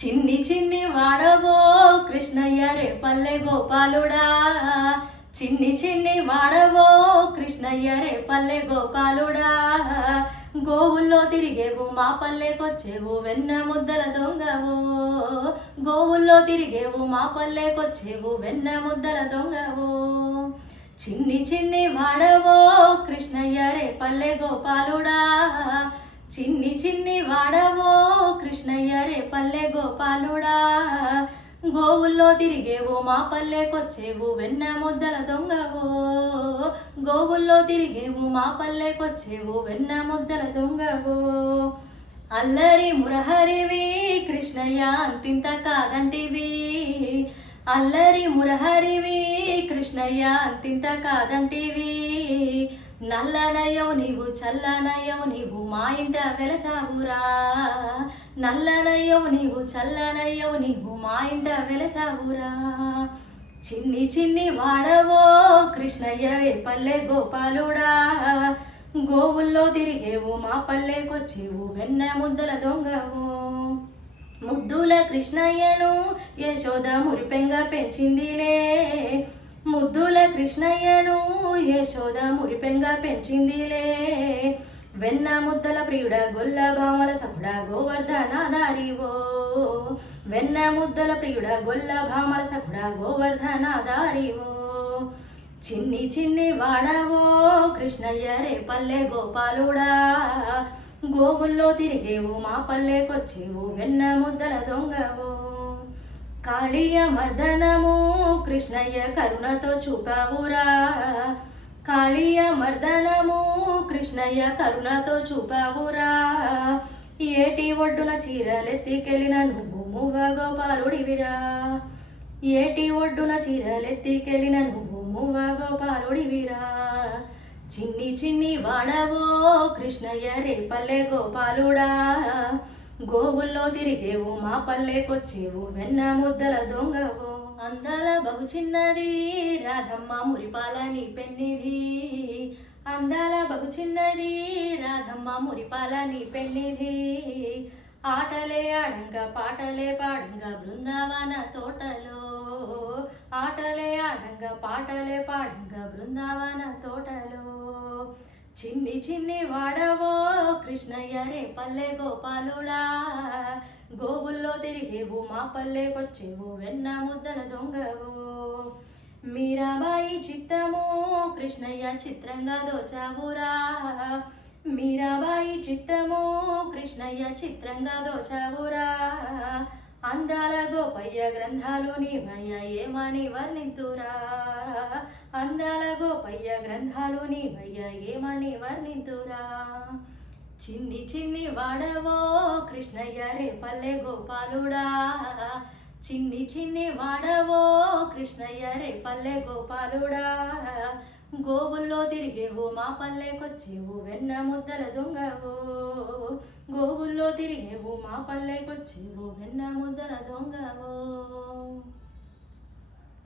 చిన్ని చిన్ని వాడవో కృష్ణయ్య రే పల్లె గోపాలుడా, చిన్ని చిన్ని వాడవో కృష్ణయ్య రే పల్లె గోపాలుడా. గోవుల్లో తిరిగేవు మా పల్లెకొచ్చేవు వెన్న ముద్దల దొంగవో, గోవుల్లో తిరిగేవు మా పల్లెకొచ్చేవు వెన్న ముద్దల దొంగవో. చిన్ని చిన్ని వాడవో కృష్ణయ్య రే పల్లె గోపాలుడా, చిన్ని చిన్ని వాడవో కృష్ణయ్య రే పల్లె గోపాలుడా. గోవుల్లో తిరిగేవు మా పల్లెకొచ్చేవు వెన్న ముద్దల దొంగవో, గోవుల్లో తిరిగేవు మా పల్లెకొచ్చేవు వెన్న ముద్దల దొంగవో. అల్లరి మురహరివి కృష్ణయ్య అంతింత కాదంటివి, అల్లరి మురహరివి కృష్ణయ్య అంతింత కాదంటివి. నల్లనయ్యవు నీవు చల్లనయ్యవు నీవు మా ఇంట వెలసావురా, నల్లనయ్యవు నీవు చల్లనయ్యవు నీవు మా ఇంట వెలసావురా. చిన్ని చిన్ని వాడవో కృష్ణయ్య రే పల్లె గోపాలుడా, గోవుల్లో తిరిగేవు మా పల్లెకొచ్చేవు వెన్న ముద్దల దొంగవు. ముద్దుల కృష్ణయ్యను యశోద మురిపెంగా పెంచిందిలే, ముద్దుల కృష్ణయ్యను యశోద మురిపెంగా పెంచిందిలే. వెన్న ముద్దల ప్రియుడ గొల్ల భామల సఖుడ గోవర్ధనాదారివో, వెన్న ముద్దల ప్రియుడ గొల్ల భామల సఖుడ గోవర్ధనాదారివో. చిన్ని చిన్ని వాడవో కృష్ణయ్య రే పల్లె గోపాలుడా, గోవుల్లో తిరిగేవు మా పల్లెకొచ్చేవు వెన్న ముద్దల దొంగవో. కాళీయ మర్దనము కృష్ణయ్య కరుణతో చూపావురా, కాళీయ మర్దనము కృష్ణయ్య కరుణతో చూపావురా. ఏటి ఒడ్డున చీరలెత్తికెళ్ళిన నువ్వు మువ్వ గోపాలుడివిరా, ఏటి ఒడ్డున చీరలెత్తికెళ్ళిన నువ్వు మువ్వ గోపాలుడివిరా. చిన్ని చిన్ని వాడవో కృష్ణయ్య రే పల్లె గోపాలుడా, గోవుల్లో తిరిగేవు మా పల్లెకొచ్చేవు వెన్న ముద్దల దొంగవో. అందాల బహు చిన్నది రాధమ్మ మురిపాల నీ పెన్నిధి, అందాల బహు చిన్నది రాధమ్మ మురిపాల నీ పెన్నిధి. ఆటలే ఆడంగా పాటలే పాడంగా బృందావన తోటలో, ఆటలే ఆడంగా పాటలే పాడంగా బృందావన తోటలో. చిన్ని చిన్ని వాడవో కృష్ణయ్య రే పల్లె గోపాలుడా, గోవుల్లో తిరిగేవు మా పల్లెకొచ్చేవు వెన్న ముద్దల దొంగవో. మీరాబాయి చిత్తము కృష్ణయ్య చిత్రంగా దోచావురా, మీరాబాయి చిత్తము కృష్ణయ్య చిత్రంగా దోచావురా. అందాల గోపయ్య గ్రంథాలు నీవయ్య ఏమని వర్ణింతురా, అందాల గోపయ్య గ్రంథాలు నీవయ్య ఏమని వర్ణింతురా. చిన్ని చిన్ని వాడవో కృష్ణయ్య రే పల్లె గోపాలుడా, చిన్ని చిన్ని వాడవో కృష్ణయ్య రే పల్లె గోపాలుడా. గోవుల్లో తిరిగేవు మా పల్లెకొచ్చేవు వెన్న ముద్దల దొంగవో, గోవుల్లో తిరిగేవు మా పల్లెకొచ్చేవు వెన్న ముద్దల దొంగవో.